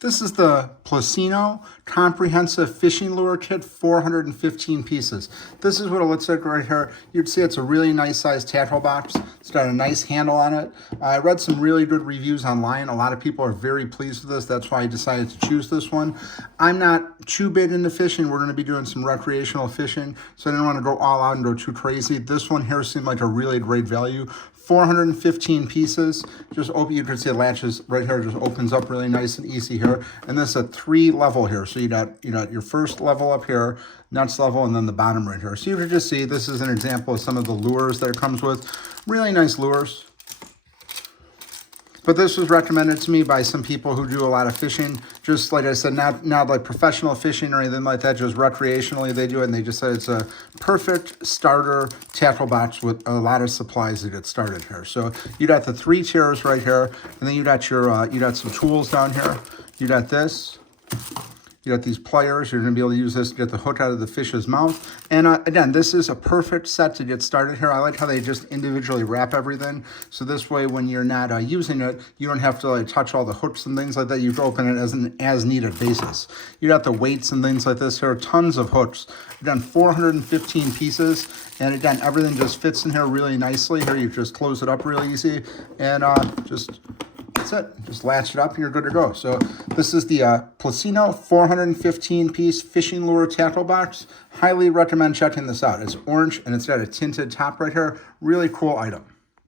This is the PLUSINNO Comprehensive Fishing Lure Kit, 415 pieces. This is what it looks like right here. You'd see it's a really nice sized tackle box. It's got a nice handle on it. I read some really good reviews online. A lot of people are very pleased with this. That's why I decided to choose this one. I'm not too big into fishing. We're going to be doing some recreational fishing, so I didn't want to go all out and go too crazy. This one here seemed like a really great value. 415 pieces. Just open, you can see it latches right here, just opens up really nice and easy here. And this is a 3 level here. So you got your first level up here, next level, and then the bottom right here. So you can just see this is an example of some of the lures that it comes with. Really nice lures. But this was recommended to me by some people who do a lot of fishing. Just like I said, not like professional fishing or anything like that, just recreationally they do it. And they just said it's a perfect starter tackle box with a lot of supplies to get started here. So you got the 3 tiers right here. And then you got your, you got some tools down here. You got this. You got these pliers. You're going to be able to use this to get the hook out of the fish's mouth. And again, this is a perfect set to get started here. I like how they just individually wrap everything. So this way, when you're not using it, you don't have to like touch all the hooks and things like that. You can open it as an as-needed basis. You got the weights and things like this here. Tons of hooks. Again, 415 pieces. And again, everything just fits in here really nicely. Here, you just close it up really easy. And that's it. Just latch it up and you're good to go. So this is the PLUSINNO 415 piece fishing lure tackle box. Highly recommend checking this out. It's orange and it's got a tinted top right here. Really cool item.